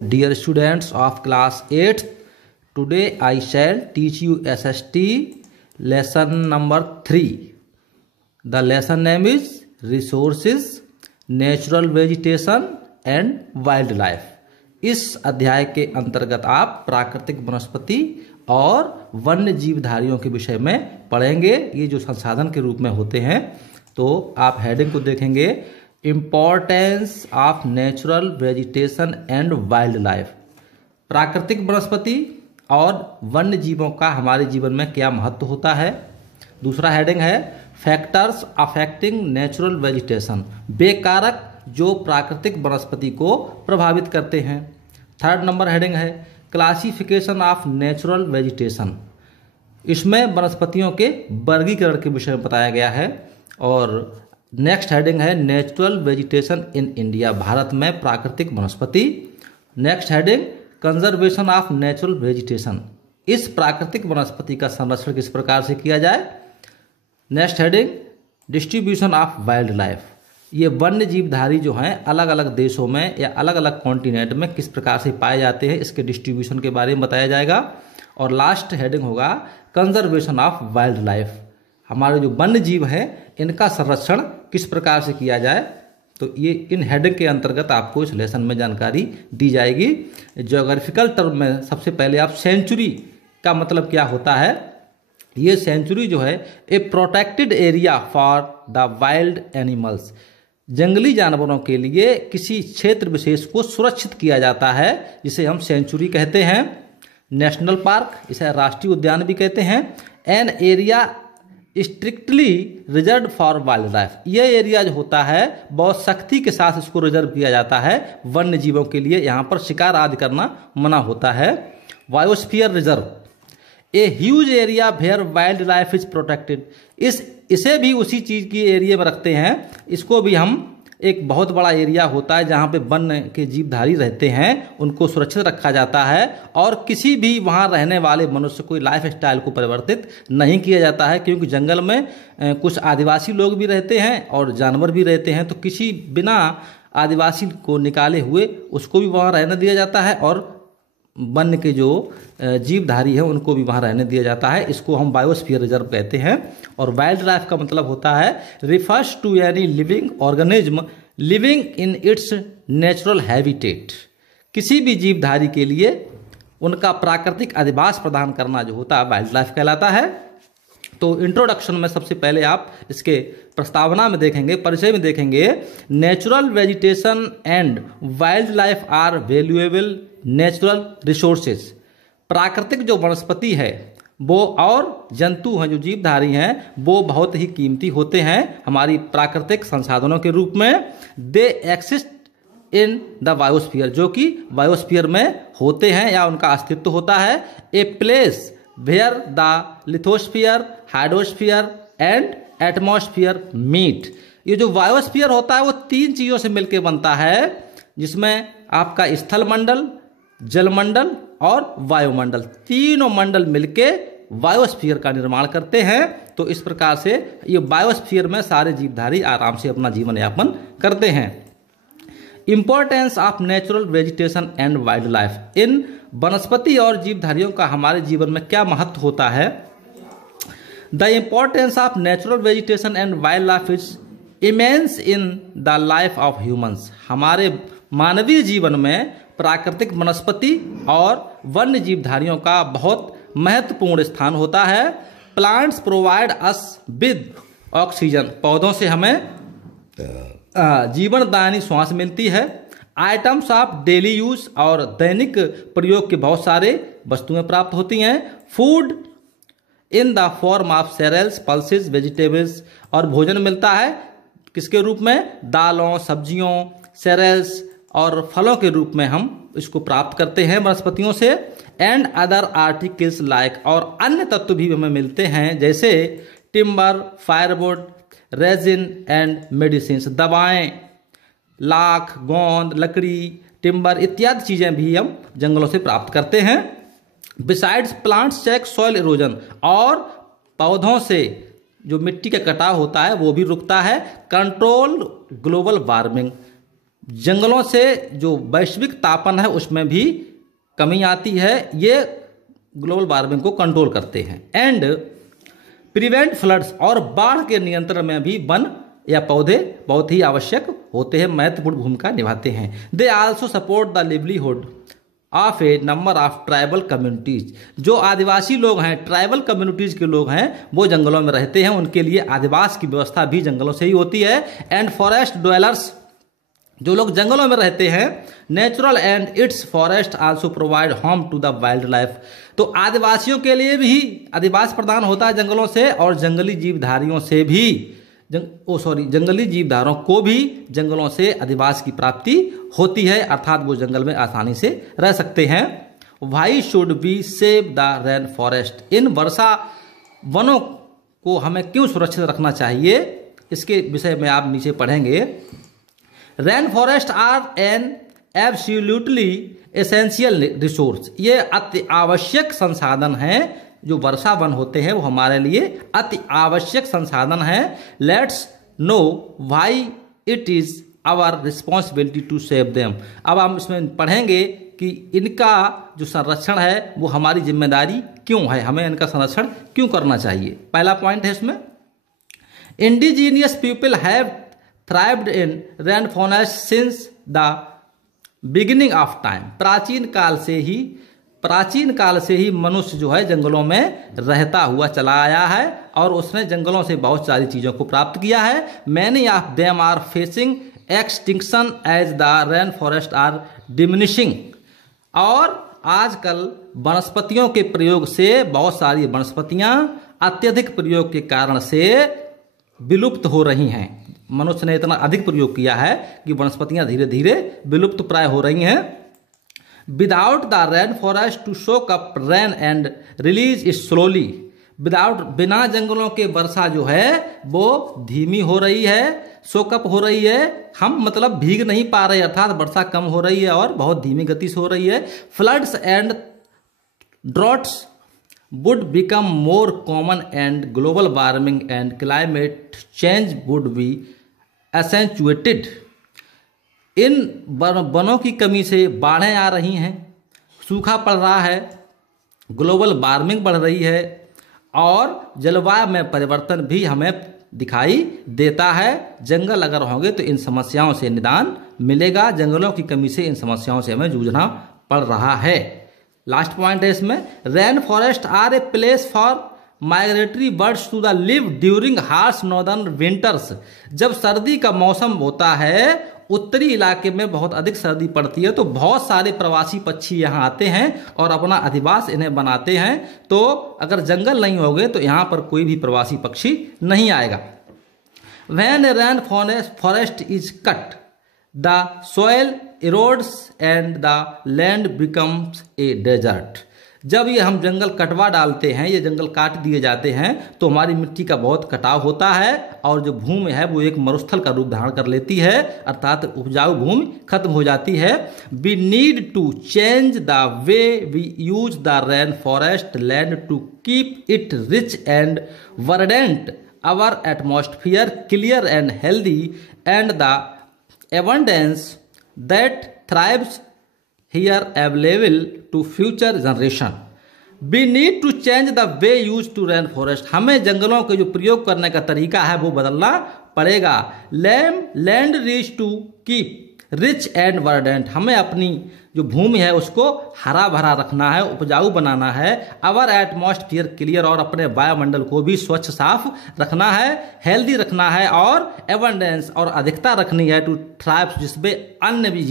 Dear students of class 8th, today I shall teach you SST lesson number 3. The lesson name is Resources, Natural Vegetation and Wildlife. इस अध्याय के अंतर्गत आप प्राकृतिक वनस्पति और वन्य जीवधारियों के विषय में पढ़ेंगे। ये जो संसाधन के रूप में होते हैं, तो आप हेडिंग को देखेंगे, importance of natural vegetation and wild life. प्राकृतिक वनस्पति और वन्य जीवों का हमारे जीवन में क्या महत्व होता है। दूसरा हेडिंग है फैक्टर्स अफेक्टिंग नेचुरल वेजिटेशन, वे कारक जो प्राकृतिक वनस्पति को प्रभावित करते हैं। थर्ड नंबर हेडिंग है क्लासिफिकेशन ऑफ नेचुरल वेजिटेशन, इसमें वनस्पतियों के वर्गीकरण के विषय में बताया गया है। और नेक्स्ट हेडिंग है natural vegetation in India, Bharat में प्राकृतिक वनस्पति। Next heading conservation of natural vegetation, इस प्राकृतिक वनस्पति का संरक्षण किस प्रकार से किया जाए। Next heading distribution of wild life, ये वन्य जीवधारी जो हैं अलग अलग देशों में या अलग अलग कॉन्टिनेंट में किस प्रकार से पाए जाते हैं, इसके डिस्ट्रीब्यूशन के बारे में बताया जाएगा। और लास्ट हेडिंग होगा कंजर्वेशन ऑफ वाइल्ड लाइफ, हमारे जो वन्य जीव हैं इनका संरक्षण किस प्रकार से किया जाए। तो ये इन हेडिंग के अंतर्गत आपको इस लेसन में जानकारी दी जाएगी। ज्योग्राफिकल टर्म में सबसे पहले आप सेंचुरी का मतलब क्या होता है। ये सेंचुरी जो है a protected area for the wild animals, जंगली जानवरों के लिए किसी क्षेत्र विशेष को सुरक्षित किया जाता है, जिसे हम सेंचुरी कहते हैं। नेशनल पार्क, इसे राष्ट्रीय उद्यान भी कहते हैं। An area strictly reserve for wild life, यह एरिया जो होता है बहुत सख्ती के साथ इसको रिजर्व किया जाता है वन्य जीवों के लिए, यहाँ पर शिकार आदि करना मना होता है। Biosphere reserve, a huge area where wildlife is protected, इसे भी उसी चीज़ की एरिया में रखते हैं। इसको भी हम एक बहुत बड़ा एरिया होता है जहाँ पे वन्य के जीवधारी रहते हैं, उनको सुरक्षित रखा जाता है और किसी भी वहाँ रहने वाले मनुष्य को लाइफ स्टाइल को परिवर्तित नहीं किया जाता है, क्योंकि जंगल में कुछ आदिवासी लोग भी रहते हैं और जानवर भी रहते हैं, तो किसी बिना आदिवासी को निकाले हुए उसको भी वहाँ रहने दिया जाता है और वन्य के जो जीवधारी हैं उनको भी वहाँ रहने दिया जाता है। इसको हम बायोस्फीयर रिजर्व कहते हैं। और वाइल्ड लाइफ का मतलब होता है refers to any living organism living in its natural habitat, किसी भी जीवधारी के लिए उनका प्राकृतिक अधिवास प्रदान करना जो होता है वाइल्ड लाइफ कहलाता है। तो इंट्रोडक्शन में सबसे पहले आप इसके प्रस्तावना में देखेंगे, परिचय में देखेंगे, natural vegetation and wild life are valuable natural resources, प्राकृतिक जो वनस्पति है वो और जंतु हैं जो जीवधारी हैं वो बहुत ही कीमती होते हैं हमारी प्राकृतिक संसाधनों के रूप में। दे एक्सिस्ट इन द बायोस्फीयर, जो कि बायोस्फीयर में होते हैं या उनका अस्तित्व होता है। A place where the lithosphere, hydrosphere and atmosphere meet, ये जो बायोस्फीयर होता है वो तीन चीज़ों से मिलकर बनता है, जिसमें आपका स्थल मंडल, जलमंडल और वायुमंडल, तीनों मंडल मिलके बायोस्फीयर का निर्माण करते हैं। तो इस प्रकार से ये बायोस्फीयर में सारे जीवधारी आराम से अपना जीवन यापन करते हैं। Importance of natural vegetation and wild life, इन वनस्पति और जीवधारियों का हमारे जीवन में क्या महत्व होता है। The importance of natural vegetation and wild life is immense in the life of humans, हमारे मानवीय जीवन में प्राकृतिक वनस्पति और वन्य जीवधारियों का बहुत महत्वपूर्ण स्थान होता है। Plants provide us with oxygen, पौधों से हमें जीवनदायिनी श्वास मिलती है। आइटम्स ऑफ डेली यूज, और दैनिक प्रयोग के बहुत सारे वस्तुएं प्राप्त होती हैं। Food in the form of cereals, pulses, vegetables, और भोजन मिलता है किसके रूप में, दालों, सब्जियों, सेरेल्स और फलों के रूप में हम इसको प्राप्त करते हैं वनस्पतियों से। एंड अदर आर्टिकल्स लाइक, और अन्य तत्व भी हमें मिलते हैं जैसे timber, firewood, resin and medicine, दवाएं, लाख, गोंद, लकड़ी, टिम्बर इत्यादि चीज़ें भी हम जंगलों से प्राप्त करते हैं। Besides plants check soil erosion, और पौधों से जो मिट्टी का कटाव होता है वो भी रुकता है। कंट्रोल ग्लोबल वार्मिंग, जंगलों से जो वैश्विक तापन है उसमें भी कमी आती है, ये ग्लोबल वार्मिंग को कंट्रोल करते हैं। एंड प्रिवेंट फ्लड्स, और बाढ़ के नियंत्रण में भी वन या पौधे बहुत ही आवश्यक होते हैं, महत्वपूर्ण भूमिका निभाते हैं। They also support the livelihood of A number of tribal communities. जो आदिवासी लोग हैं, ट्राइबल कम्युनिटीज के लोग हैं, वो जंगलों में रहते हैं, उनके लिए आदिवास की व्यवस्था भी जंगलों से ही होती है। एंड फॉरेस्ट ड्वेलर्स, जो लोग जंगलों में रहते हैं, natural and its forest also provide home to the wildlife. तो आदिवासियों के लिए भी अधिवास प्रदान होता है जंगलों से, और जंगली जीवधारियों से भी जंगली जीवधारों को भी जंगलों से अधिवास की प्राप्ति होती है, अर्थात वो जंगल में आसानी से रह सकते हैं। Why should be save the rain forest, इन वर्षा वनों को हमें क्यों सुरक्षित रखना चाहिए, इसके विषय में आप नीचे पढ़ेंगे। Rain forest are an absolutely essential resource, ये अति आवश्यक संसाधन है। जो वर्षा वन होते हैं वो हमारे लिए अति आवश्यक संसाधन है। Let's know why it is our responsibility to save them. अब हम इसमें पढ़ेंगे कि इनका जो संरक्षण है वो हमारी जिम्मेदारी क्यों है, हमें इनका संरक्षण क्यों करना चाहिए। पहला पॉइंट है इसमें, indigenous people have thrived in rain forest since the beginning of time. प्राचीन काल से ही मनुष्य जो है जंगलों में रहता हुआ चला आया है, और उसने जंगलों से बहुत सारी चीज़ों को प्राप्त किया है। Many of them are facing extinction as the rain forest are diminishing. और आजकल वनस्पतियों के प्रयोग से बहुत सारी वनस्पतियां अत्यधिक प्रयोग के कारण से विलुप्त हो रही हैं। मनुष्य ने इतना अधिक प्रयोग किया है कि वनस्पतियां धीरे धीरे विलुप्त प्राय हो रही हैं। Without the rain forest to soak up rain and release it slowly. बिना जंगलों के वर्षा जो है वो धीमी हो रही है, सोकअप हो रही है, हम मतलब भीग नहीं पा रहे, अर्थात वर्षा कम हो रही है और बहुत धीमी गति से हो रही है। Floods and droughts would become more common and global warming and climate change would be accentuated। इन वनों की कमी से बाढ़ें आ रही हैं, सूखा पड़ रहा है, ग्लोबल वार्मिंग बढ़ रही है, और जलवायु में परिवर्तन भी हमें दिखाई देता है। जंगल अगर होंगे तो इन समस्याओं से निदान मिलेगा। जंगलों की कमी से इन समस्याओं से हमें जूझना पड़ रहा है। लास्ट पॉइंट है इसमें, rain forest are a place for migratory birds to the live during harsh northern winters. जब सर्दी का मौसम होता है, उत्तरी इलाके में बहुत अधिक सर्दी पड़ती है, तो बहुत सारे प्रवासी पक्षी यहाँ आते हैं और अपना अधिवास इन्हें बनाते हैं। तो अगर जंगल नहीं होंगे तो यहाँ पर कोई भी प्रवासी पक्षी नहीं आएगा। When A rain forest is cut the soil erodes and the land becomes a desert। जब ये हम जंगल कटवा डालते हैं, ये जंगल काट दिए जाते हैं, तो हमारी मिट्टी का बहुत कटाव होता है और जो भूमि है वो एक मरुस्थल का रूप धारण कर लेती है, अर्थात उपजाऊ भूमि खत्म हो जाती है। We need to change the way we use the rain forest land to keep it rich and verdant, our atmosphere clear and healthy and the abundance that thrives here available to future generation। We need to change the way used to rain forest। हमें जंगलों के जो प्रयोग करने का तरीका है वो बदलना पड़ेगा। Land rich to keep rich and verdant. हमें अपनी जो भूमि है उसको हरा भरा रखना है, उपजाऊ बनाना है। आवर एटमॉस्फियर क्लियर, और अपने वायुमंडल को भी स्वच्छ साफ रखना है, हेल्दी रखना है, और एबंडेंस और अधिकता रखनी है टू थ्राइव, जिसमें अन्य भी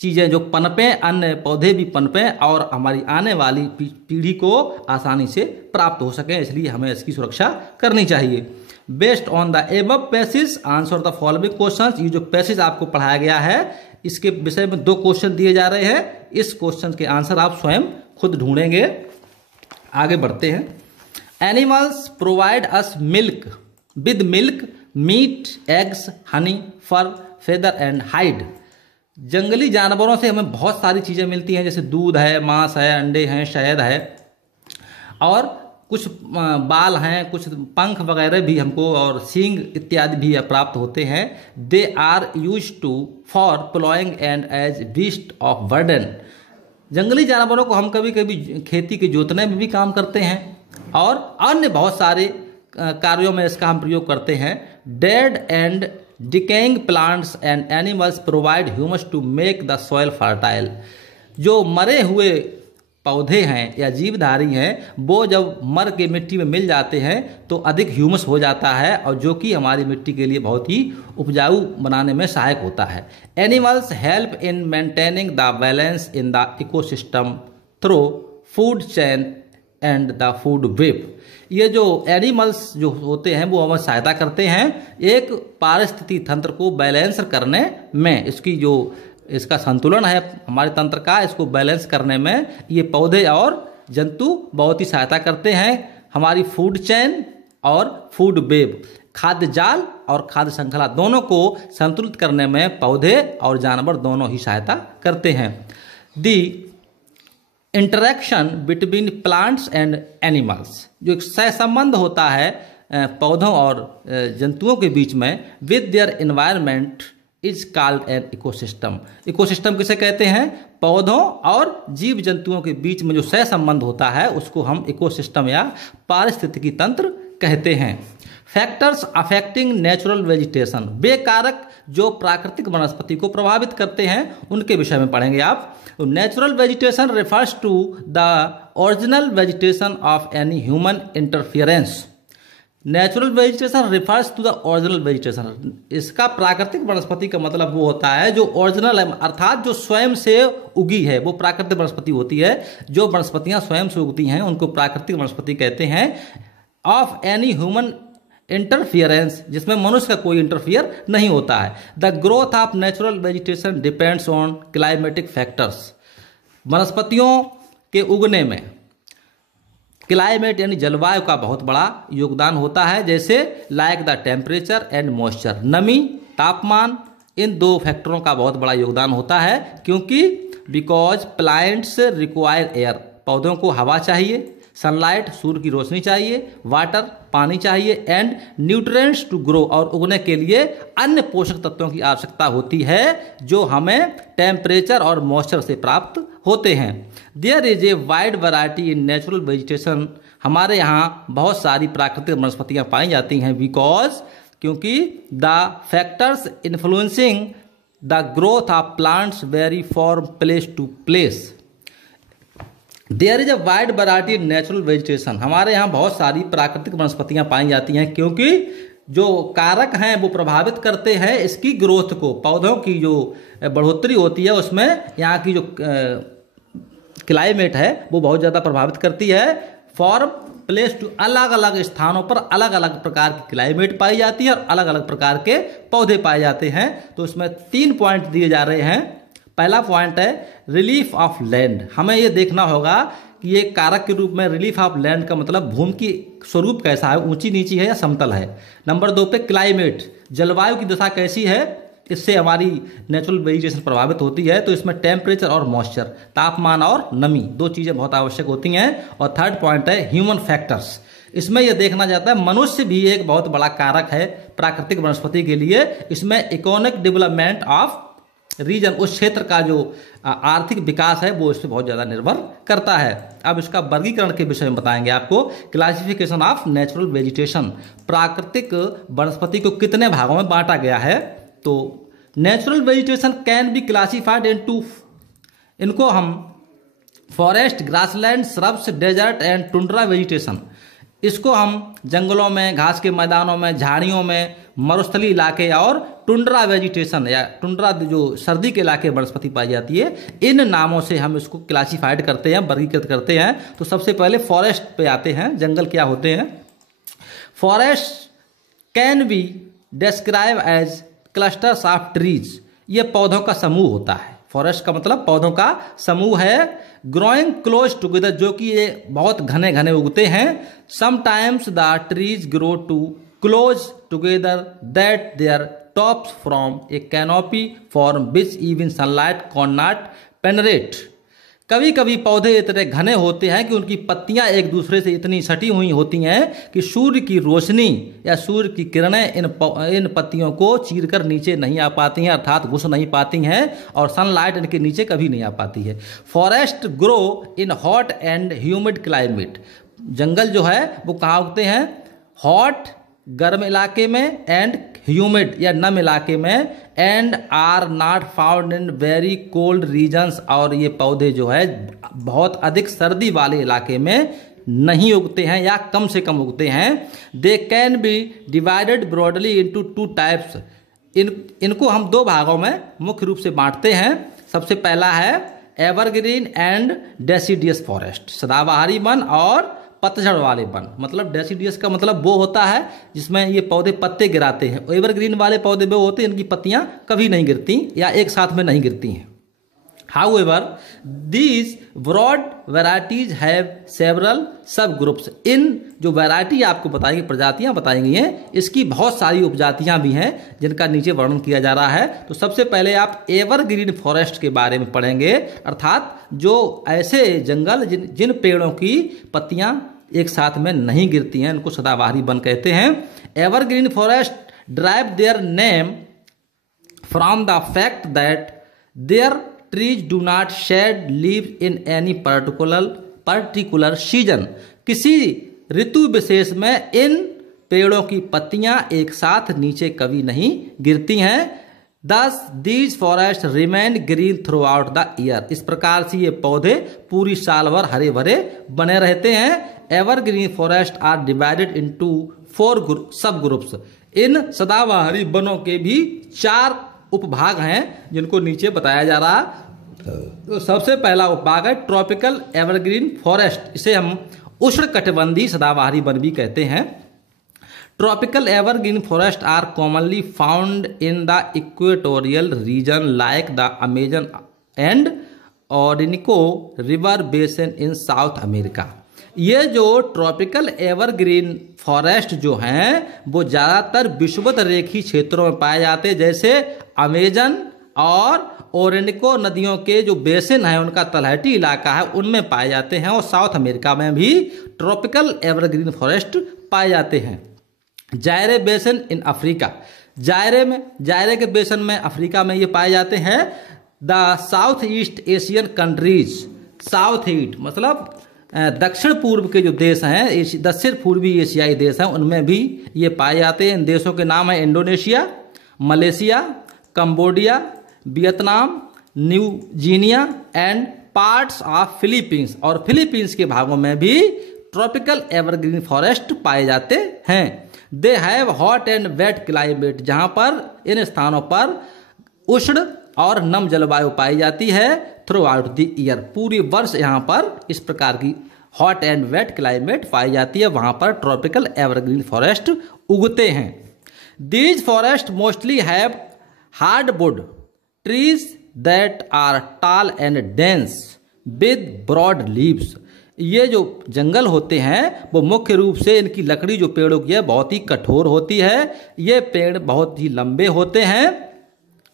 चीज़ें जो पनपें, अन्य पौधे भी पनपें और हमारी आने वाली पीढ़ी को आसानी से प्राप्त हो सकें। इसलिए हमें इसकी सुरक्षा करनी चाहिए। Based on the above passage answer the following questions. ये जो पैसेज आपको पढ़ाया गया है इसके विषय में 2 क्वेश्चन दिए जा रहे हैं। इस क्वेश्चन के आंसर आप स्वयं खुद ढूंढेंगे। आगे बढ़ते हैं। Animals provide us milk, with milk meat eggs honey fur feather and hide. जंगली जानवरों से हमें बहुत सारी चीज़ें मिलती हैं, जैसे दूध है, मांस है, अंडे हैं, शहद है, और कुछ बाल हैं, कुछ पंख वगैरह भी हमको और सींग इत्यादि भी प्राप्त होते हैं। They are use to for ploughing and as beast of burden. जंगली जानवरों को हम कभी कभी खेती के जोतने में भी काम करते हैं और अन्य बहुत सारे कार्यों में इसका हम प्रयोग करते हैं। Dead and decaying plants and animals provide humus to make the soil fertile. जो मरे हुए पौधे हैं या जीवधारी हैं वो जब मर के मिट्टी में मिल जाते हैं तो अधिक ह्यूमस हो जाता है और जो कि हमारी मिट्टी के लिए बहुत ही उपजाऊ बनाने में सहायक होता है। Animals help in maintaining the balance in the ecosystem through food chain and the food web. ये जो एनिमल्स जो होते हैं वो हमें सहायता करते हैं एक पारिस्थितिकी तंत्र को बैलेंस करने में। इसकी जो इसका संतुलन है हमारे तंत्र का, इसको बैलेंस करने में ये पौधे और जंतु बहुत ही सहायता करते हैं। हमारी फूड चेन और फूड वेब, खाद्य जाल और खाद्य श्रृंखला दोनों को संतुलित करने में पौधे और जानवर दोनों ही सहायता करते हैं। The interaction between plants and animals, जो एक सहसंबंध होता है पौधों और जंतुओं के बीच में, with their environment is called an ecosystem. Ecosystem किसे कहते हैं? पौधों और जीव जंतुओं के बीच में जो सहसंबंध होता है उसको हम इकोसिस्टम या पारिस्थितिकी तंत्र कहते हैं। फैक्टर्स अफेक्टिंग नेचुरल वेजिटेशन, वे कारक जो प्राकृतिक वनस्पति को प्रभावित करते हैं उनके विषय में पढ़ेंगे आप। Natural vegetation refers to the original vegetation of any human interference. Natural vegetation refers to the original vegetation. इसका प्राकृतिक वनस्पति का मतलब वो होता है जो ओरिजिनल है, अर्थात जो स्वयं से उगी है वो प्राकृतिक वनस्पति होती है। जो वनस्पतियां स्वयं से उगती हैं उनको प्राकृतिक वनस्पति कहते हैं। ऑफ एनी ह्यूमन इंटरफियरेंस, जिसमें मनुष्य का कोई इंटरफियर नहीं होता है। The growth of natural vegetation depends on climatic factors. वनस्पतियों के उगने में क्लाइमेट यानी जलवायु का बहुत बड़ा योगदान होता है, जैसे like the temperature and moisture, नमी तापमान, इन दो फैक्टरों का बहुत बड़ा योगदान होता है। क्योंकि बिकॉज प्लांट्स रिक्वायर एयर, पौधों को हवा चाहिए, सनलाइट सूर्य की रोशनी चाहिए, वाटर पानी चाहिए, एंड न्यूट्रिएंट्स टू ग्रो, और उगने के लिए अन्य पोषक तत्वों की आवश्यकता होती है जो हमें टेम्परेचर और मॉइस्चर से प्राप्त होते हैं। There is a wide variety in natural vegetation, हमारे यहाँ बहुत सारी प्राकृतिक वनस्पतियाँ पाई जाती हैं। बिकॉज, क्योंकि the factors influencing the growth of plants vary from place to place. There is a wide variety in natural vegetation, हमारे यहाँ बहुत सारी प्राकृतिक वनस्पतियाँ पाई जाती हैं क्योंकि जो कारक हैं वो प्रभावित करते हैं इसकी ग्रोथ को। पौधों की जो बढ़ोतरी होती है उसमें यहाँ की जो क्लाइमेट है वो बहुत ज़्यादा प्रभावित करती है। फॉर प्लेस टू, अलग अलग स्थानों पर अलग अलग प्रकार की क्लाइमेट पाई जाती है और अलग अलग प्रकार के पौधे पाए जाते हैं। तो इसमें 3 पॉइंट दिए जा रहे हैं। पहला पॉइंट है रिलीफ ऑफ लैंड, हमें ये देखना होगा कि ये कारक के रूप में रिलीफ ऑफ लैंड का मतलब भूमि की स्वरूप कैसा है, ऊंची नीची है या समतल है। नंबर 2 पे क्लाइमेट, जलवायु की दशा कैसी है, इससे हमारी नेचुरल वेजिटेशन प्रभावित होती है। तो इसमें टेम्परेचर और मॉइस्चर, तापमान और नमी, 2 चीज़ें बहुत आवश्यक होती हैं। और थर्ड पॉइंट है ह्यूमन फैक्टर्स, इसमें यह देखना जाता है मनुष्य भी एक बहुत बड़ा कारक है प्राकृतिक वनस्पति के लिए। इसमें इकोनॉमिक डेवलपमेंट ऑफ रीजन, उस क्षेत्र का जो आर्थिक विकास है वो इस पर बहुत ज़्यादा निर्भर करता है। अब इसका वर्गीकरण के विषय में बताएंगे आपको। क्लासिफिकेशन ऑफ नेचुरल वेजिटेशन, प्राकृतिक वनस्पति को कितने भागों में बांटा गया है। तो natural vegetation can be classified in 2, इनको हम forest, grassland, shrubs, desert and tundra vegetation, इसको हम जंगलों में, घास के मैदानों में, झाड़ियों में, मरुस्थली इलाके और टुंड्रा वेजिटेशन या टुंड्रा जो सर्दी के इलाके वनस्पति पाई जाती है, इन नामों से हम इसको क्लासिफाइड करते हैं, वर्गीकृत करते हैं। तो सबसे पहले फॉरेस्ट पे आते हैं। जंगल क्या होते हैं? Forest can be describe as clusters of trees, ये पौधों का समूह होता है। फॉरेस्ट का मतलब पौधों का समूह है। ग्रोइंग क्लोज टुगेदर, जो कि ये बहुत घने घने उगते हैं। Sometimes the trees grow too close together that their tops from a canopy form which even sunlight can not penetrate. कभी कभी पौधे इतने घने होते हैं कि उनकी पत्तियां एक दूसरे से इतनी सटी हुई होती हैं कि सूर्य की रोशनी या सूर्य की किरणें इन पत्तियों को चीरकर नीचे नहीं आ पाती हैं, अर्थात घुस नहीं पाती हैं और सनलाइट इनके नीचे कभी नहीं आ पाती है। Forest grow in hot and humid climate. जंगल जो है वो कहाँ उगते हैं? हॉट गर्म इलाके में एंड ह्यूमिड या नम इलाके में, and are not found in very cold regions. और ये पौधे जो है बहुत अधिक सर्दी वाले इलाके में नहीं उगते हैं या कम से कम उगते हैं। They can be divided broadly into 2 types. इनको हम 2 भागों में मुख्य रूप से बांटते हैं। सबसे पहला है एवरग्रीन एंड डेसिडियस फॉरेस्ट, सदाबहारी वन और पतझड़ वाले वन। मतलब डेसिडियस का मतलब वो होता है जिसमें ये पौधे पत्ते गिराते हैं। एवरग्रीन वाले पौधे वो होते हैं इनकी पत्तियां कभी नहीं गिरती या एक साथ में नहीं गिरती हैं। However, these broad varieties have several subgroups। इन जो वैरायटी आपको बताएंगे, प्रजातियां बताई गई हैं, इसकी बहुत सारी उपजातियां भी हैं जिनका नीचे वर्णन किया जा रहा है। तो सबसे पहले आप एवरग्रीन फॉरेस्ट के बारे में पढ़ेंगे, अर्थात जो ऐसे जंगल जिन पेड़ों की पत्तियां एक साथ में नहीं गिरती हैं, इनको सदाबहारी वन कहते हैं। Evergreen forest drive their name from the fact that their trees do not shed leaves in any particular season। किसी ऋतु विशेष में इन पेड़ों की पत्तियां एक साथ नीचे कभी नहीं गिरती हैं। Thus these forests remain green throughout the year। इस प्रकार से ये पौधे पूरी साल भर हरे भरे बने रहते हैं। Evergreen forest are divided into 4 सब ग्रुप्स। इन सदाबहारी वनों के भी 4 उपभाग हैं जिनको नीचे बताया जा रहा। तो सबसे पहला उपभाग है ट्रॉपिकल एवरग्रीन फॉरेस्ट। इसे हम उष्णकटिबंधीय सदाबहारी वन भी कहते हैं। Tropical evergreen forest are commonly found in the equatorial region like the Amazon and Orinoco river basin in South America. ये जो ट्रॉपिकल एवरग्रीन फॉरेस्ट जो हैं वो ज़्यादातर विषुवत रेखीय क्षेत्रों में पाए जाते हैं, जैसे अमेजन और ओरिनिको नदियों के जो बेसिन है उनका तलहटी इलाका है उनमें पाए जाते हैं, और साउथ अमेरिका में भी ट्रॉपिकल एवरग्रीन फॉरेस्ट पाए जाते हैं। जायरे बेसिन इन अफ्रीका। जायरे के बेसिन में अफ्रीका में ये पाए जाते हैं। The south east Asian countries, south east मतलब दक्षिण पूर्व के जो देश हैं, दक्षिण पूर्वी एशियाई देश हैं, उनमें भी ये पाए जाते हैं। इन देशों के नाम है Indonesia, Malaysia, Cambodia, Vietnam, new Guinea and parts of Philippines. और फिलीपींस के भागों में भी ट्रॉपिकल एवरग्रीन फॉरेस्ट पाए जाते हैं। They have hot and wet climate. जहां पर इन स्थानों पर उष्ण और नम जलवायु पाई जाती है थ्रू आउट द ईयर। पूरी वर्ष यहाँ पर इस प्रकार की हॉट एंड वेट क्लाइमेट पाई जाती है, वहां पर ट्रॉपिकल एवरग्रीन फॉरेस्ट उगते हैं। These forest mostly have hardwood trees that are tall and dense with broad leaves. ये जो जंगल होते हैं वो मुख्य रूप से इनकी लकड़ी जो पेड़ों की है बहुत ही कठोर होती है। ये पेड़ बहुत ही लंबे होते हैं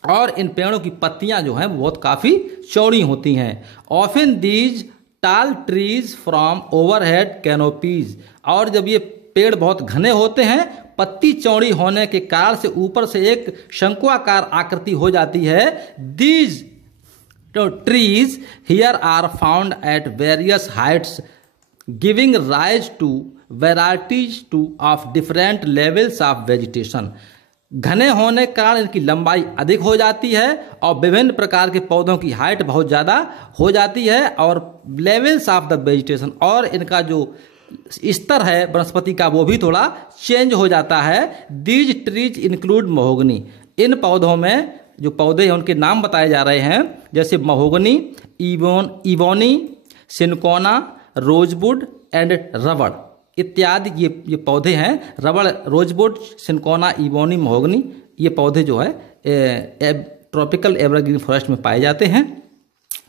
और इन पेड़ों की पत्तियां जो हैं बहुत काफ़ी चौड़ी होती हैं। ऑफन दीज टाल ट्रीज फ्रॉम ओवरहेड कैनोपीज। और जब ये पेड़ बहुत घने होते हैं, पत्ती चौड़ी होने के कारण से ऊपर से एक शंकुआकार आकृति हो जाती है। These trees here are found at various heights giving rise to varieties of different levels of vegetation। घने होने के कारण इनकी लंबाई अधिक हो जाती है और विभिन्न प्रकार के पौधों की हाइट बहुत ज़्यादा हो जाती है, और लेवल्स ऑफ द वेजिटेशन, और इनका जो स्तर है वनस्पति का वो भी थोड़ा चेंज हो जाता है। These trees include mahogany. इन पौधों में जो पौधे हैं उनके नाम बताए जा रहे हैं, जैसे महोगनी, इवोनी, सिनकोना, रोजवुड एंड रबड़ इत्यादि ये पौधे हैं। रबड़, रोजवुड, सिनकोना, इवोनी, महोगनी ये पौधे जो है ट्रॉपिकल एवरग्रीन फॉरेस्ट में पाए जाते हैं।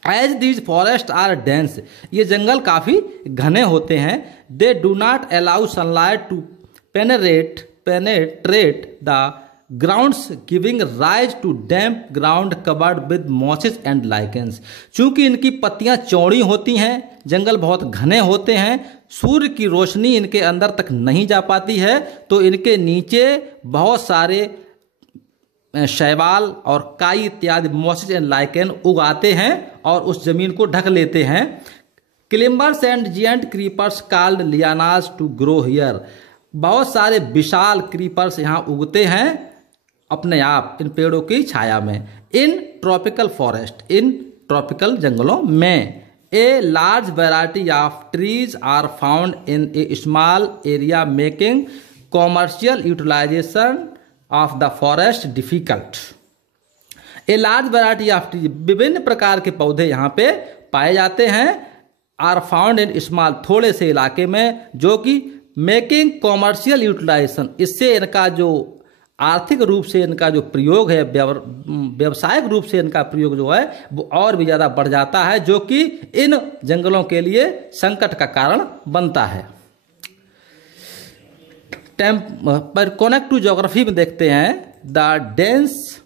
As these forest are dense, ये जंगल काफ़ी घने होते हैं। They do not allow sunlight to penetrate the grounds giving rise to damp ground covered with mosses and lichens. चूंकि इनकी पत्तियां चौड़ी होती हैं, जंगल बहुत घने होते हैं, सूर्य की रोशनी इनके अंदर तक नहीं जा पाती है, तो इनके नीचे बहुत सारे शैवाल और काई इत्यादि मॉसेस एंड लाइकेन उगाते हैं और उस जमीन को ढक लेते हैं। Climbers and giant creepers called lianas to grow here. बहुत सारे विशाल क्रीपर्स यहाँ उगते हैं अपने आप इन पेड़ों की छाया में। इन ट्रॉपिकल फॉरेस्ट, इन ट्रॉपिकल जंगलों में a large variety of trees are found in a small area making commercial utilisation of the forest difficult. A large variety of trees, विभिन्न प्रकार के पौधे यहाँ पे पाए जाते हैं। आर फाउंड इन स्मॉल, थोड़े से इलाके में, जो कि मेकिंग कॉमर्शियल यूटिलाइजेशन, इससे इनका जो आर्थिक रूप से इनका जो प्रयोग है, व्यवसायिक रूप से इनका प्रयोग जो है वो और भी ज़्यादा बढ़ जाता है, जो कि इन जंगलों के लिए संकट का कारण बनता है। पर कनेक्ट टू ज्योग्राफी में देखते हैं, the dense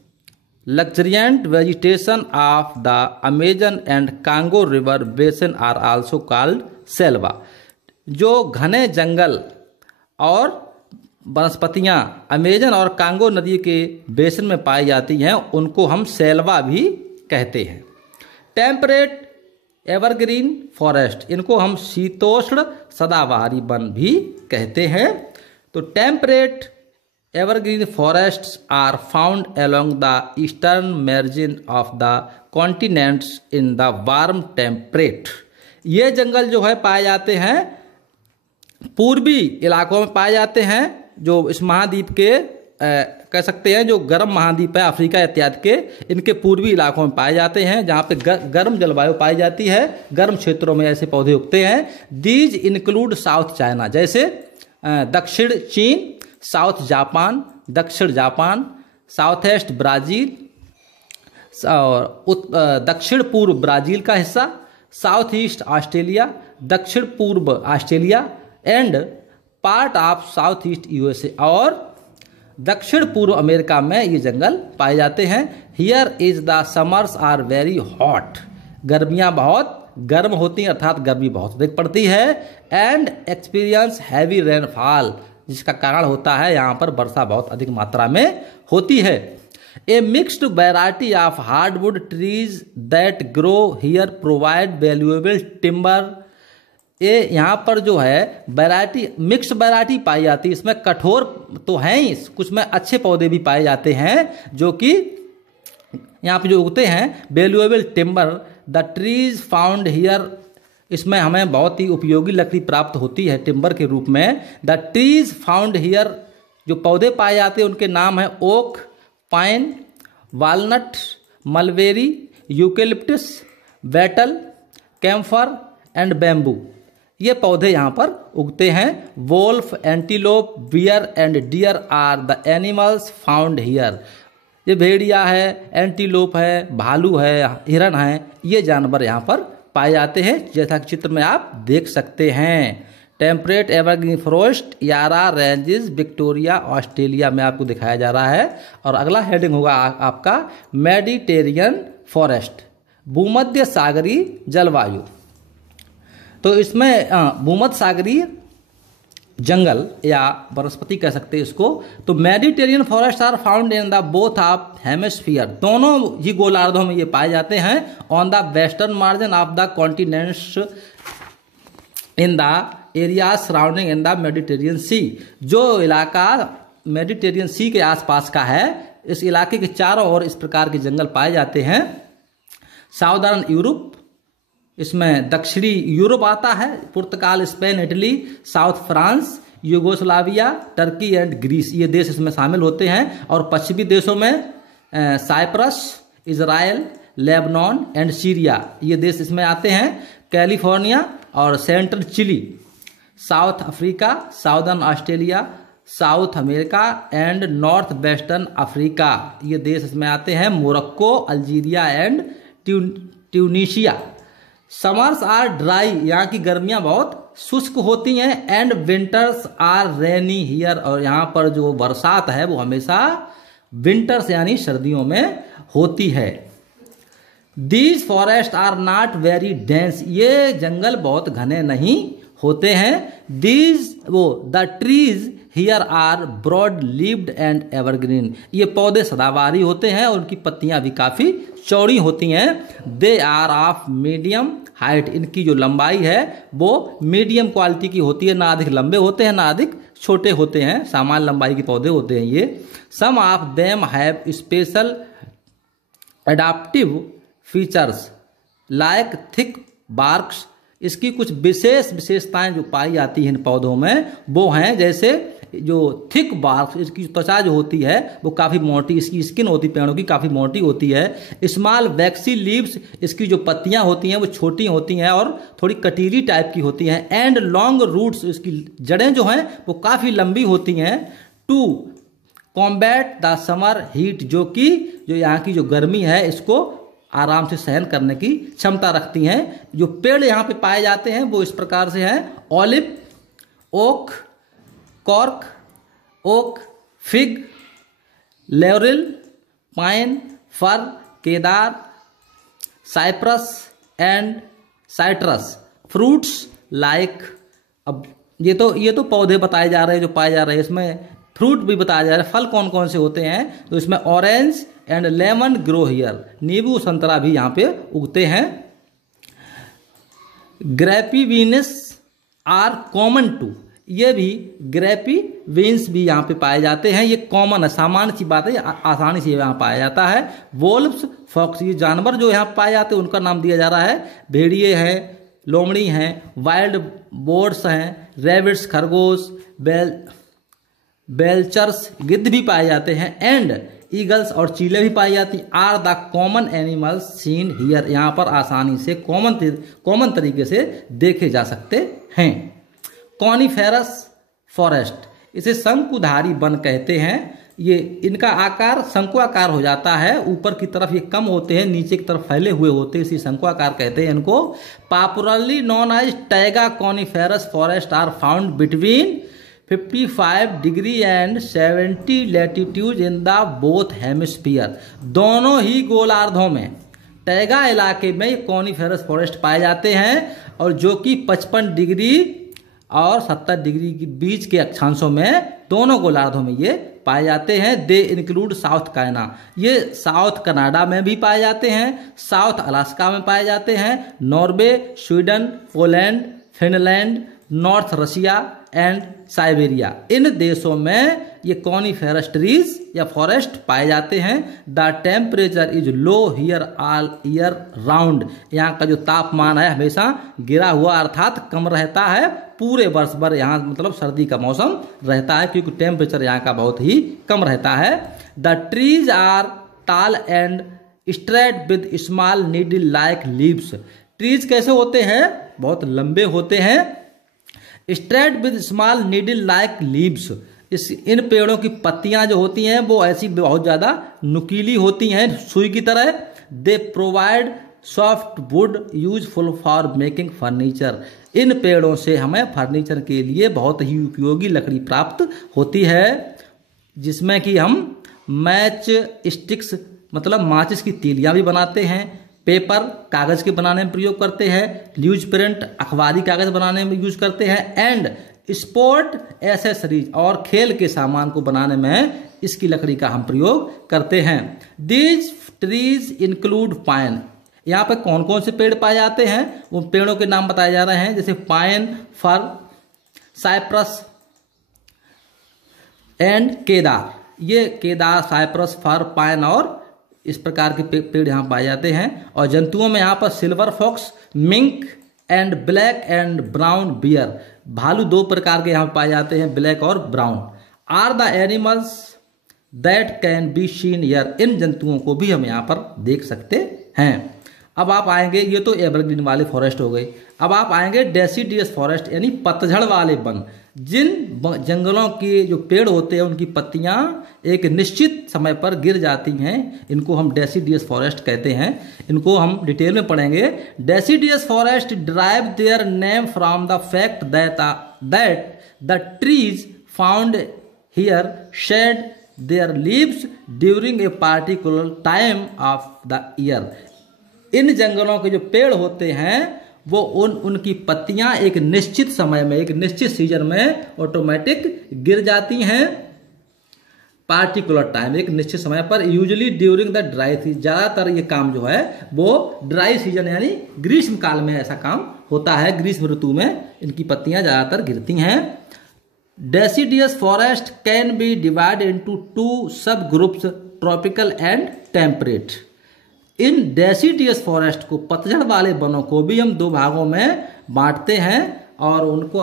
luxuriant vegetation of the Amazon and Congo river basin are also called selva. जो घने जंगल और वनस्पतियां अमेजन और कांगो नदी के बेसिन में पाई जाती हैं, उनको हम सेल्वा भी कहते हैं। टेम्परेट एवरग्रीन फॉरेस्ट, इनको हम शीतोष्ण सदाबहारी वन भी कहते हैं। तो temperate evergreen forests are found along the eastern margin of the continents in the warm temperate. ये जंगल जो है पाए जाते हैं पूर्वी इलाकों में पाए जाते हैं, जो इस महाद्वीप के कह सकते हैं जो गर्म महाद्वीप है अफ्रीका इत्यादि के, इनके पूर्वी इलाकों में पाए जाते हैं, जहाँ पे गर्म जलवायु पाई जाती है। गर्म क्षेत्रों में ऐसे पौधे उगते हैं। दीज इंक्लूड साउथ चाइना, जैसे दक्षिण चीन, साउथ जापान, दक्षिण जापान, साउथ ईस्ट ब्राजील और दक्षिण पूर्व ब्राजील का हिस्सा, साउथ ईस्ट ऑस्ट्रेलिया, दक्षिण पूर्व Australia and part of south east USA, और दक्षिण पूर्व अमेरिका में ये जंगल पाए जाते हैं। Here is the summers are very hot, गर्मियाँ बहुत गर्म होती हैं, अर्थात गर्मी बहुत अधिक पड़ती है। एंड एक्सपीरियंस हैवी रेनफॉल, जिसका कारण होता है यहाँ पर वर्षा बहुत अधिक मात्रा में होती है। A mixed variety of hardwood trees that grow here provide valuable timber. ये यहाँ पर जो है वैरायटी, मिक्स वैरायटी पाई जाती है, इसमें कठोर तो हैं ही, कुछ में अच्छे पौधे भी पाए जाते हैं जो कि यहाँ पे जो उगते हैं। Valuable timber, the trees found here, इसमें हमें बहुत ही उपयोगी लकड़ी प्राप्त होती है टिम्बर के रूप में। द ट्रीज फाउंड हियर, जो पौधे पाए जाते हैं उनके नाम है oak, pine, walnut, mulberry, eucalyptus, betel, camphor and bamboo. ये पौधे यहाँ पर उगते हैं। Wolf, antelope, bear and deer are the animals found here. ये भेड़िया है, एंटीलोप है, भालू है, हिरन है, ये जानवर यहाँ पर पाए जाते हैं, जैसा कि चित्र में आप देख सकते हैं। टेम्परेट एवरग्रीन फॉरेस्ट यारा रेंजेस विक्टोरिया ऑस्ट्रेलिया में आपको दिखाया जा रहा है। और अगला हेडिंग होगा आपका मेडिटेरियन फॉरेस्ट, भूमध्य सागरीय जलवायु। तो इसमें भूमध्य सागरीय जंगल या वनस्पति कह सकते हैं इसको। तो Mediterranean forest are found in the both of hemisphere, दोनों ही गोलार्धों में ये पाए जाते हैं। On the western margin of the continents in the area surrounding in the Mediterranean sea, जो इलाका मेडिटेरियन सी के आसपास का है, इस इलाके के चारों ओर इस प्रकार के जंगल पाए जाते हैं। साउदर्न यूरोप, इसमें दक्षिणी यूरोप आता है, Portugal, Spain, Italy, South France, Yugoslavia, Turkey and Greece, ये देश इसमें शामिल होते हैं। और पश्चिमी देशों में Cyprus, Israel, Lebanon and Syria, ये देश इसमें आते हैं। कैलिफोर्निया और central Chile, South Africa, southern Australia, South America and north western Africa, ये देश इसमें आते हैं। Morocco, Algeria and Tunisia. Summers are dry, यहाँ की गर्मियाँ बहुत शुष्क होती हैं। And winters are rainy here, और यहाँ पर जो बरसात है वो हमेशा विंटर्स यानी सर्दियों में होती है। These forest are not very dense, ये जंगल बहुत घने नहीं होते हैं। The trees here are broad leaved and evergreen, ये पौधे सदाबहारी होते हैं और उनकी पत्तियां भी काफी चौड़ी होती हैं। They are of medium height, इनकी जो लंबाई है वो मीडियम क्वालिटी की होती है, ना अधिक लंबे होते हैं ना अधिक छोटे होते हैं, सामान्य लंबाई के पौधे होते हैं ये। Some of them have special adaptive features like thick barks, इसकी कुछ विशेष विशेषताएं जो पाई जाती हैं इन पौधों में वो हैं, जैसे जो थिक बार्क्स, इसकी त्वचा जो होती है वो काफ़ी मोटी, इसकी स्किन होती पेड़ों की काफ़ी मोटी होती है। स्मॉल वैक्सी लीव्स, इसकी जो पत्तियां होती हैं वो छोटी होती हैं और थोड़ी कटीली टाइप की होती हैं। एंड लॉन्ग रूट्स, इसकी जड़ें जो हैं वो काफ़ी लंबी होती हैं। To combat the summer heat, जो यहाँ की जो गर्मी है इसको आराम से सहन करने की क्षमता रखती हैं। जो पेड़ यहाँ पे पाए जाते हैं वो इस प्रकार से हैं: olive, oak, cork, oak, fig, laurel, pine, fir, cedar, cypress and citrus. Fruits like, अब ये तो पौधे बताए जा रहे हैं जो पाए जा रहे हैं, इसमें फ्रूट भी बताया जा रहा है। फल कौन कौन से होते हैं, तो इसमें orange and lemon grow here, नींबू संतरा भी यहाँ पे उगते हैं। ग्रेपी वीनस आर कॉमन टू, ये भी ग्रेपी वीन्स भी यहाँ पे पाए जाते हैं, ये कॉमन है, सामान्य सी बात है, आसानी से यहाँ पाया जाता है। वोल्व्स, फॉक्स, ये जानवर जो यहाँ पाए जाते हैं उनका नाम दिया जा रहा है। भेड़िए हैं, लोमड़ी हैं, वाइल्ड बोर्ड्स हैं, रैबिट्स, खरगोश, बेलचर्स, गिद्ध भी पाए जाते हैं। एंड ईगल्स और चीले भी पाई जाती हैं। Are the common animals seen here, यहाँ पर आसानी से कॉमन तरीके से देखे जा सकते हैं। कॉनिफेरस फॉरेस्ट, इसे शंकुधारी वन कहते हैं। ये इनका आकार शंकु आकार हो जाता है, ऊपर की तरफ ये कम होते हैं, नीचे की तरफ फैले हुए होते हैं, इसी शंकु आकार कहते हैं इनको। Popularly known as taiga coniferous forest are found between 55 degree and 70 latitude in the both hemisphere, दोनों ही गोलार्धों में टैगा इलाके में कॉनिफेरस फॉरेस्ट पाए जाते हैं, और जो कि 55 डिग्री और 70 डिग्री के बीच के अक्षांशों में दोनों गोलार्धों में ये पाए जाते हैं। दे इंक्लूड साउथ चाइना, ये साउथ कनाडा में भी पाए जाते हैं, साउथ अलास्का में पाए जाते हैं, Norway, Sweden, Poland, Finland, North Russia and Siberia, इन देशों में ये कॉनिफेरस ट्रीज या फॉरेस्ट पाए जाते हैं। The temperature is low here all year round, यहाँ का जो तापमान है हमेशा गिरा हुआ अर्थात कम रहता है, पूरे वर्ष भर यहाँ मतलब सर्दी का मौसम रहता है, क्योंकि टेम्परेचर यहाँ का बहुत ही कम रहता है। The trees are tall and straight with small needle like leaves, trees कैसे होते हैं, बहुत लंबे होते हैं, straight with small needle like leaves, इन पेड़ों की पत्तियां जो होती हैं वो ऐसी बहुत ज्यादा नुकीली होती हैं, सुई की तरह। They provide soft wood useful for making furniture, इन पेड़ों से हमें फर्नीचर के लिए बहुत ही उपयोगी लकड़ी प्राप्त होती है, जिसमें कि हम मैच स्टिक्स मतलब माचिस की तीलियां भी बनाते हैं, पेपर कागज के बनाने में प्रयोग करते हैं, न्यूज प्रिंट अखबारी कागज बनाने में यूज करते हैं, एंड स्पोर्ट एसेसरीज और खेल के सामान को बनाने में इसकी लकड़ी का हम प्रयोग करते हैं। दीज ट्रीज इंक्लूड पाइन, यहाँ पे कौन कौन से पेड़ पाए जाते हैं उन पेड़ों के नाम बताए जा रहे हैं, जैसे pine, fir, cypress and cedar, ये केदार, साइप्रस, फर, पाइन और इस प्रकार के पेड़ यहाँ पाए जाते हैं। और जंतुओं में यहाँ पर silver fox, mink and black and brown bear, भालू दो प्रकार के यहाँ पाए जाते हैं, ब्लैक और brown. Are the animals that can be seen here, इन जंतुओं को भी हम यहाँ पर देख सकते हैं। अब आप आएंगे, ये तो एवरग्रीन वाले फॉरेस्ट हो गए, अब आप आएंगे डेसिडियस फॉरेस्ट यानी पतझड़ वाले वन, जिन जंगलों के जो पेड़ होते हैं उनकी पत्तियां एक निश्चित समय पर गिर जाती हैं, इनको हम डेसिडियस फॉरेस्ट कहते हैं, इनको हम डिटेल में पढ़ेंगे। Deciduous forest derive their name from the fact that the trees found here shed their leaves during a particular time of the year. इन जंगलों के जो पेड़ होते हैं वो उनकी पत्तियां एक निश्चित समय में, एक निश्चित सीजन में ऑटोमेटिक गिर जाती हैं। पार्टिकुलर टाइम, एक निश्चित समय पर, usually during the dry season. ज्यादातर ये काम जो है वो ड्राई सीजन यानी ग्रीष्म काल में ऐसा काम होता है। ग्रीष्म ऋतु में इनकी पत्तियां ज्यादातर गिरती हैं। Deciduous forest can B divide into 2 सब groups, tropical and temperate. In deciduous forest को, पतझड़ वाले वनों को भी हम 2 भागों में बांटते हैं और उनको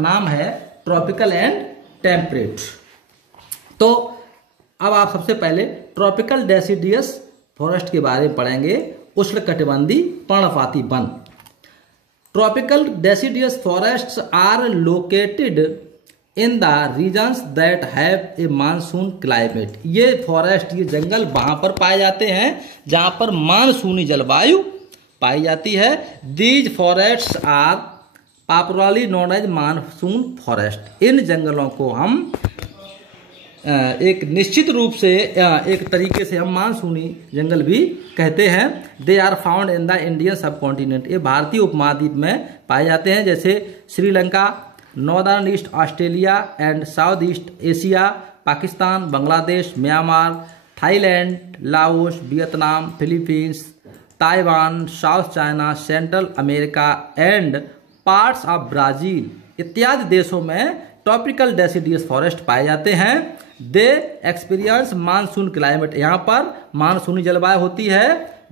नाम है ट्रॉपिकल एंड टेम्परेट। तो अब आप सबसे पहले ट्रॉपिकल डेसिडियस फॉरेस्ट के बारे में पढ़ेंगे। उष्णकटिबंधीय पर्णपाती वन। Tropical deciduous forests are located in the regions that have a monsoon climate. ये फॉरेस्ट, ये जंगल वहां पर पाए जाते हैं जहां पर मानसूनी जलवायु पाई जाती है। These forests are popularly known as monsoon forest. इन जंगलों को हम एक निश्चित रूप से, एक तरीके से हम मानसूनी जंगल भी कहते हैं। They are found in the Indian subcontinent. ये भारतीय उपमहाद्वीप में पाए जाते हैं, जैसे Sri Lanka, northern east Australia and south east Asia, Pakistan, Bangladesh, Myanmar, Thailand, Laos, Vietnam, Philippines, Taiwan, south China, Central America and parts of Brazil इत्यादि देशों में ट्रॉपिकल डेसिडियस फॉरेस्ट पाए जाते हैं। They experience monsoon climate. यहाँ पर मानसूनी जलवायु होती है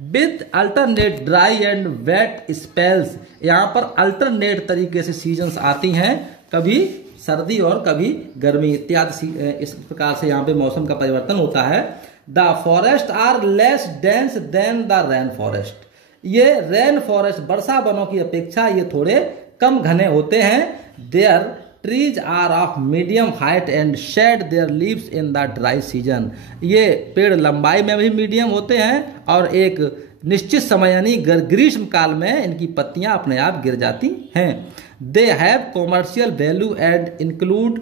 with alternate dry and wet spells. यहाँ पर अल्टरनेट तरीके से सीजन्स आती हैं, कभी सर्दी और कभी गर्मी इत्यादि। इस प्रकार से यहाँ पे मौसम का परिवर्तन होता है। The forest are less dense than the rain forest. ये रेन फॉरेस्ट, वर्षा वनों की अपेक्षा ये थोड़े कम घने होते हैं। Their trees are of medium height and shed their leaves in the dry season. ये पेड़ लंबाई में भी मीडियम होते हैं और एक निश्चित समय यानी ग्रीष्म काल में इनकी पत्तियां अपने आप गिर जाती हैं। They have commercial value and include.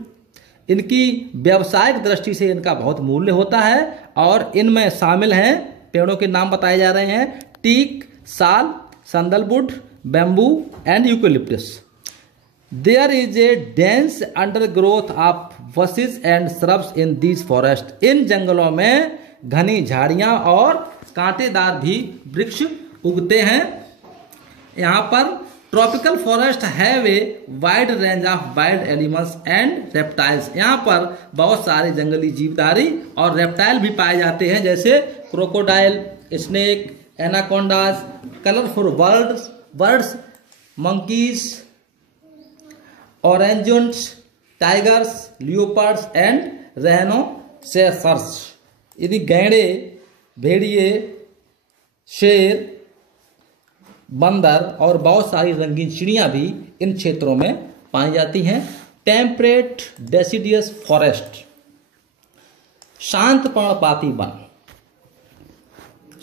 इनकी व्यावसायिक दृष्टि से इनका बहुत मूल्य होता है और इनमें शामिल हैं, पेड़ों के नाम बताए जा रहे हैं, टीक, साल, sandalwood, bamboo and eucalyptus. There is a dense undergrowth of bushes and shrubs in these forests. इन जंगलों में घनी झाड़ियां और कांटेदार भी वृक्ष उगते हैं। यहाँ पर tropical forest have a wide range of wild animals and reptiles. यहाँ पर बहुत सारे जंगली जीवधारी और रेप्टाइल भी पाए जाते हैं, जैसे crocodile, snake, anacondas, colourful birds, monkeys, orangutans, tigers, leopards and rhinoceros. यदि गैंडे, भेड़िए, शेर, बंदर और बहुत सारी रंगीन चिड़ियां भी इन क्षेत्रों में पाई जाती हैं। टेम्परेट डेसिडियस फॉरेस्ट, शांत पर्णपाती वन,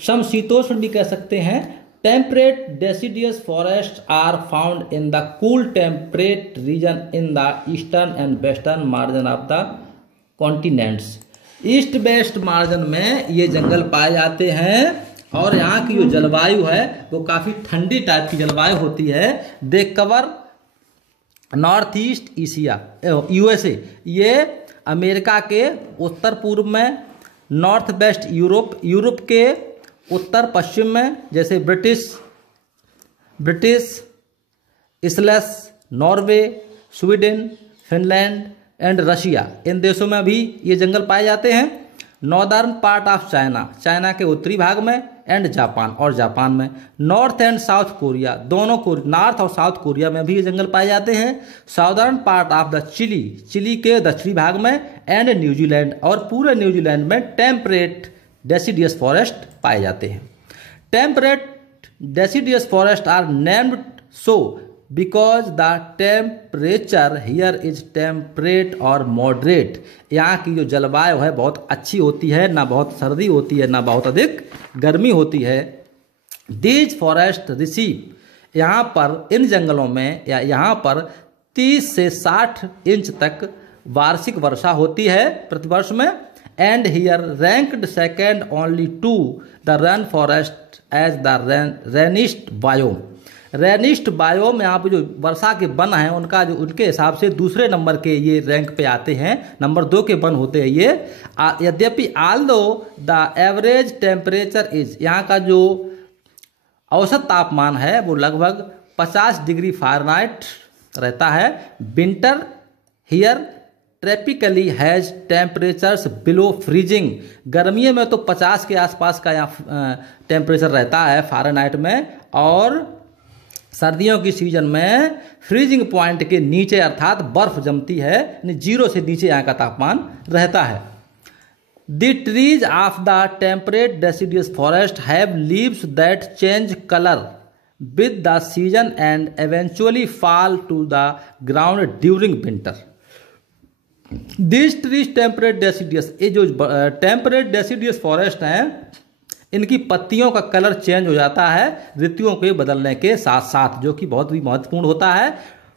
समशीतोष्ण भी कह सकते हैं। Temperate deciduous forests are found in the cool temperate region in the eastern and western margin of the continents. East west margin में ये जंगल पाए जाते हैं और यहाँ की जो जलवायु है वो काफी ठंडी टाइप की जलवायु होती है। They cover north east Asia, USA, ये अमेरिका के उत्तर पूर्व में, नॉर्थ वेस्ट यूरोप के उत्तर पश्चिम में, जैसे British Isles, Norway, Sweden, Finland and Russia, इन देशों में भी ये जंगल पाए जाते हैं। नॉर्दर्न पार्ट ऑफ चाइना के उत्तरी भाग में, एंड जापान में। North and south Korea, north और साउथ कोरिया में भी ये जंगल पाए जाते हैं। Southern part of the Chile के दक्षिणी भाग में, एंड न्यूजीलैंड, और पूरे न्यूजीलैंड में टेम्परेट डेसिडियस फॉरेस्ट पाए जाते हैं। Temperate deciduous forest are named so because the temperature here is temperate और मॉडरेट। यहाँ की जो जलवायु है बहुत अच्छी होती है, ना बहुत सर्दी होती है ना बहुत अधिक गर्मी होती है। दीज फॉरेस्ट रिसीव, यहाँ पर इन जंगलों में या यहाँ पर 30 से 60 इंच तक वार्षिक वर्षा होती है प्रतिवर्ष में। and here ranked second only to the rainforest as the rainiest biome. Rainiest biome यहाँ पे जो वर्षा के वन हैं उनका जो उनके हिसाब से दूसरे नंबर के ये रैंक पे आते हैं, नंबर 2 के वन होते हैं ये। यद्यपि although the average temperature is, यहाँ का जो औसत तापमान है वो लगभग 50 डिग्री फ़ारेनहाइट रहता है। Winter here typically has temperatures below freezing, गर्मियों में तो 50 के आसपास का यहाँ टेम्परेचर रहता है फ़ारेनहाइट में, और सर्दियों की सीजन में फ्रीजिंग पॉइंट के नीचे अर्थात बर्फ जमती है, 0 से नीचे यहाँ का तापमान रहता है। The trees of the temperate deciduous forest have leaves that change colour with the season and eventually fall to the ground during winter. This trees temperate deciduous, ये जो टेम्परेट डेसिडियस फॉरेस्ट हैं इनकी पत्तियों का कलर चेंज हो जाता है ऋतुओं के बदलने के साथ साथ, जो कि बहुत ही महत्वपूर्ण होता है।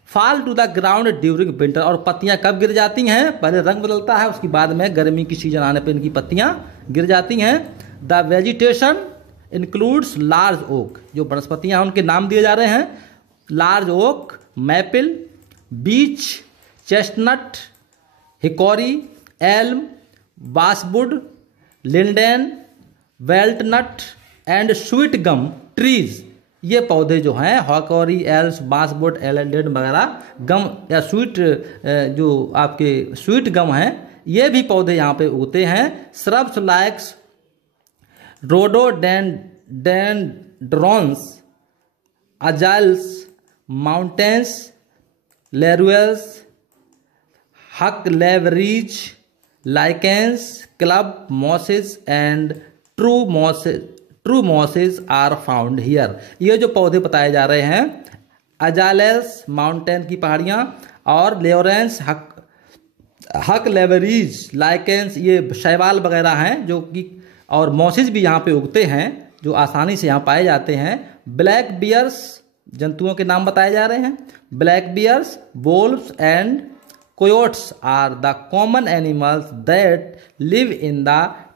Fall to the ground during winter, और पत्तियां कब गिर जाती हैं? पहले रंग बदलता है, उसके बाद में गर्मी की सीजन आने पर इनकी पत्तियां गिर जाती हैं। The vegetation includes large oak, जो वनस्पतियां उनके नाम दिए जा रहे हैं, large oak, maple, beech, chestnut, hickory, elm, basswood, linden, walnut and sweet gum trees. ये पौधे जो हैं हॉकॉरी, एल्स, बांसवुड, एल्डेन वगैरह गम या स्वीट जो आपके स्वीट गम हैं, ये भी पौधे यहाँ पे उगते हैं। Shrubs likes rhododendrons, azaleas, mountains, laurels, huckleberries, lichens, club mosses and true mosses are found here. ये जो पौधे बताए जा रहे हैं, अजाइल्स माउंटेन की पहाड़ियाँ, और लेवरेंस, हकलेवरीज, लाइकेंस ये शैवाल वगैरह हैं जो कि, और मॉसेस भी यहाँ पे उगते हैं जो आसानी से यहाँ पाए जाते हैं। ब्लैक बियर्स, जंतुओं के नाम बताए जा रहे हैं। Black bears, wolves and coyotes are the common animals that live in the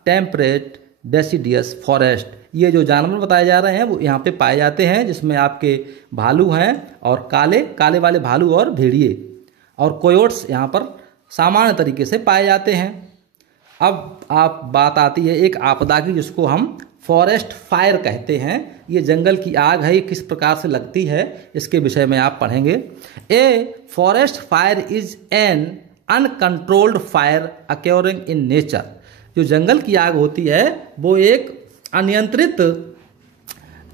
temperate deciduous forest. ये जो जानवर बताए जा रहे हैं वो यहाँ पे पाए जाते हैं, जिसमें आपके भालू हैं और काले वाले भालू और भेड़िए, और कोयोट्स यहाँ पर सामान्य तरीके से पाए जाते हैं। अब बात आती है एक आपदा की, जिसको हम फॉरेस्ट फायर कहते हैं। ये जंगल की आग है, ये किस प्रकार से लगती है इसके विषय में आप पढ़ेंगे। A forest fire is an uncontrolled fire occurring in nature. जो जंगल की आग होती है वो एक अनियंत्रित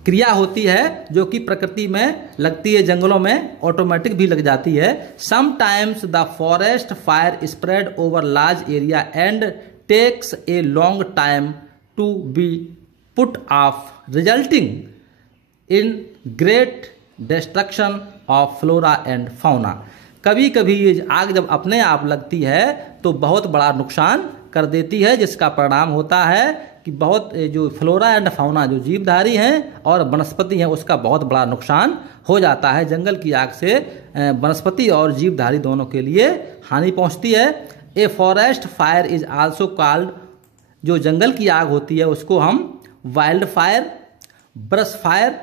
क्रिया होती है जो कि प्रकृति में लगती है, जंगलों में ऑटोमेटिक भी लग जाती है। Sometimes the forest fire spread over large area and takes a long time to be put off, resulting in great destruction of flora and fauna. कभी कभी ये आग जब अपने आप लगती है तो बहुत बड़ा नुकसान कर देती है, जिसका परिणाम होता है कि बहुत जो फ्लोरा एंड फाउना, जो जीवधारी हैं और वनस्पति हैं, उसका बहुत बड़ा नुकसान हो जाता है। जंगल की आग से वनस्पति और जीवधारी दोनों के लिए हानि पहुंचती है। A forest fire is also called, जो जंगल की आग होती है उसको हम wild fire, brush fire,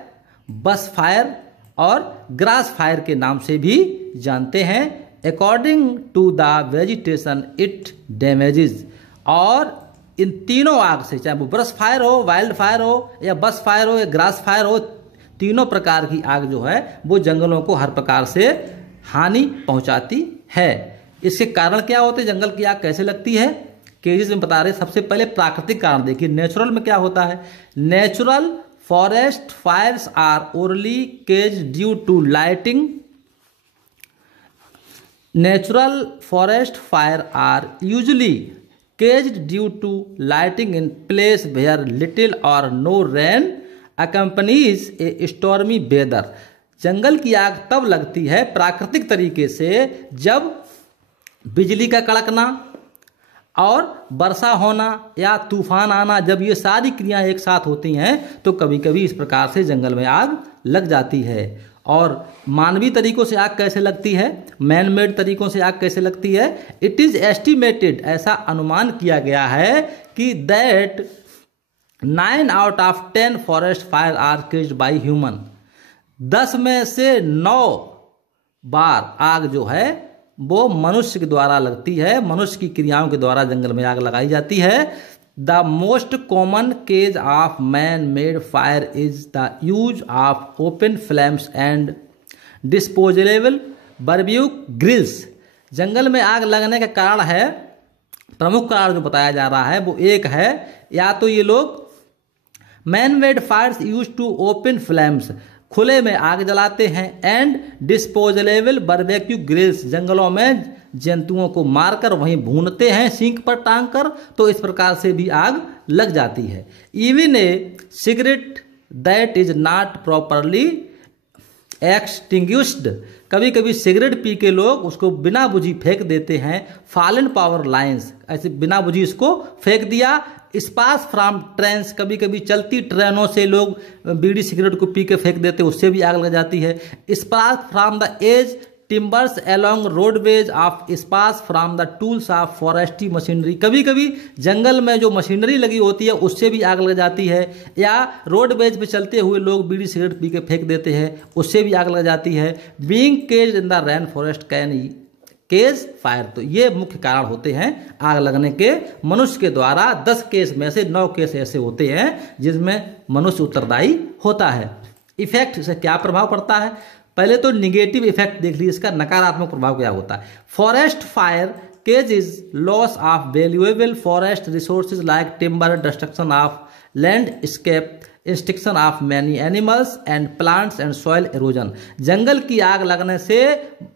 bush fire और ग्रास फायर के नाम से भी जानते हैं। According to the vegetation it damages, और इन तीनों आग से, चाहे वो ब्रश फायर हो, वाइल्ड फायर हो, या बस फायर हो, या ग्रास फायर हो, तीनों प्रकार की आग जो है वो जंगलों को हर प्रकार से हानि पहुंचाती है। इसके कारण क्या होते हैं, जंगल की आग कैसे लगती है, केजेस में बता रहे। सबसे पहले प्राकृतिक कारण देखिए, नेचुरल में क्या होता है। Natural forest fires are orally caged due to lightning. Natural forest fire are usually caged due to lighting in place where little or no rain accompanies a stormy weather। जंगल की आग तब लगती है प्राकृतिक तरीके से जब बिजली का कड़कना और वर्षा होना या तूफान आना, जब ये सारी क्रियाएं एक साथ होती हैं तो कभी कभी इस प्रकार से जंगल में आग लग जाती है। और मानवीय तरीकों से आग कैसे लगती है, मैन मेड तरीकों से आग कैसे लगती है। इट इज एस्टिमेटेड, ऐसा अनुमान किया गया है कि that 9 out of 10 forest fire are caged by human. 10 में से 9 बार आग जो है वो मनुष्य के द्वारा लगती है, मनुष्य की क्रियाओं के द्वारा जंगल में आग लगाई जाती है। The most common cause of man made fire is the use of open flames and disposable barbecue grills. जंगल में आग लगने का कारण है, प्रमुख कारण जो बताया जा रहा है वो एक है, या तो ये लोग man made fires use to open flames, खुले में आग जलाते हैं, एंड डिस्पोजेबल बारबेक्यू ग्रिल्स, जंगलों में जंतुओं को मारकर वहीं भूनते हैं सींक पर टांग कर, तो इस प्रकार से भी आग लग जाती है। Even a cigarette that is not properly extinguished, कभी कभी सिगरेट पी के लोग उसको बिना बुझी फेंक देते हैं। फॉलन पावर लाइंस, ऐसे बिना बुझी इसको फेंक दिया। स्पार्क्स फ्रॉम ट्रेन्स, कभी कभी चलती ट्रेनों से लोग बीड़ी सिगरेट को पी के फेंक देते, उससे भी आग लग जाती है। Sparks from the edge timbers along roadways off, sparks from the tools of forestry machinery, कभी कभी जंगल में जो मशीनरी लगी होती है उससे भी आग लग जाती है, या रोडवेज पे चलते हुए लोग बीड़ी सिगरेट पी के फेंक देते हैं, उससे भी आग लग जाती है। Being caged in the rain forest can cage fire, तो ये मुख्य कारण होते हैं आग लगने के मनुष्य के द्वारा। 10 केस में से 9 केस ऐसे होते हैं जिसमें मनुष्य उत्तरदायी होता है। इफेक्ट से क्या प्रभाव पड़ता है, पहले तो निगेटिव इफेक्ट देख लीजिए, इसका नकारात्मक प्रभाव क्या होता है। Forest fire causes is loss of valuable forest resources like timber, destruction of landscape, extinction of many animals and plants and soil erosion. जंगल की आग लगने से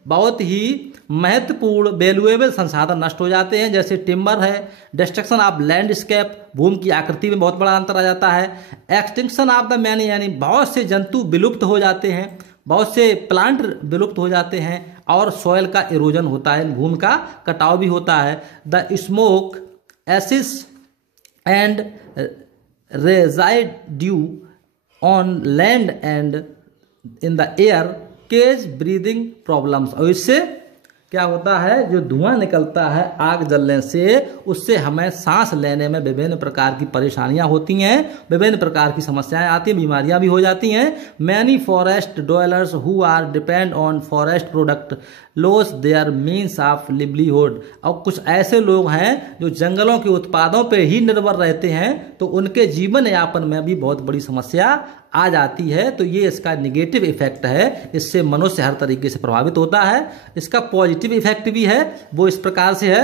बहुत ही महत्वपूर्ण वैल्यूएबल संसाधन नष्ट हो जाते हैं, जैसे टिम्बर है, डिस्ट्रक्शन ऑफ लैंडस्केप, भूमि की आकृति में बहुत बड़ा अंतर आ जाता है, एक्सटिंक्शन ऑफ द मैनी, यानी बहुत से जंतु विलुप्त हो जाते हैं, बहुत से प्लांट विलुप्त हो जाते हैं, और सॉइल का इरोजन होता है, भूमि का कटाव भी होता है। The smoke, acids and residue on land and in the air causes breathing problems, और इससे क्या होता है, जो धुआं निकलता है आग जलने से, उससे हमें सांस लेने में विभिन्न प्रकार की परेशानियां होती हैं, विभिन्न प्रकार की समस्याएं आती हैं, बीमारियां भी हो जाती हैं। Many forest dwellers who are depend on forest product loss their means of livelihood, और कुछ ऐसे लोग हैं जो जंगलों के उत्पादों पर ही निर्भर रहते हैं, तो उनके जीवन यापन में भी बहुत बड़ी समस्या आ जाती है। तो ये इसका निगेटिव इफेक्ट है, इससे मनुष्य हर तरीके से प्रभावित होता है। इसका पॉजिटिव इफेक्ट भी है, वो इस प्रकार से है।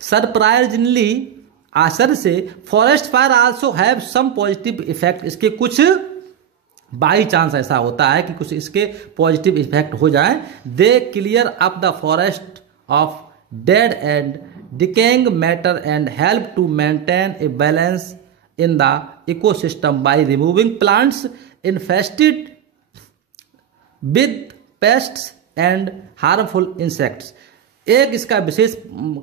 सरप्राइजिंगली, आश्चर्य से, forest fire also have some positive effect, इसके कुछ बाई चांस ऐसा होता है कि कुछ इसके पॉजिटिव इफेक्ट हो जाए। They clear up the forest of dead and decaying matter and help to maintain a balance in the ecosystem by removing plants infested with pests and harmful insects। एक इसका विशेष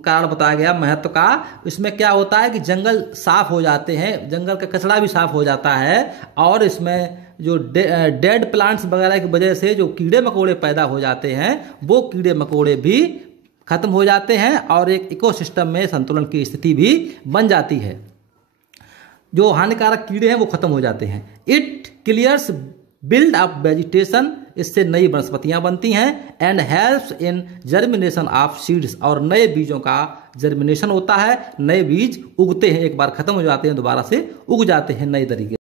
कारण बताया गया महत्व का, इसमें क्या होता है कि जंगल साफ हो जाते हैं, जंगल का कचरा भी साफ हो जाता है, और इसमें जो डेड प्लांट्स वगैरह की वजह से जो कीड़े मकोड़े पैदा हो जाते हैं, वो कीड़े मकोड़े भी खत्म हो जाते हैं, और एक इकोसिस्टम में संतुलन की स्थिति भी बन जाती है, जो हानिकारक कीड़े हैं वो खत्म हो जाते हैं। It clears build up vegetation, इससे नई वनस्पतियां बनती हैं, and helps in germination of seeds, और नए बीजों का जर्मिनेशन होता है, नए बीज उगते हैं, एक बार खत्म हो जाते हैं दोबारा से उग जाते हैं नए तरीके।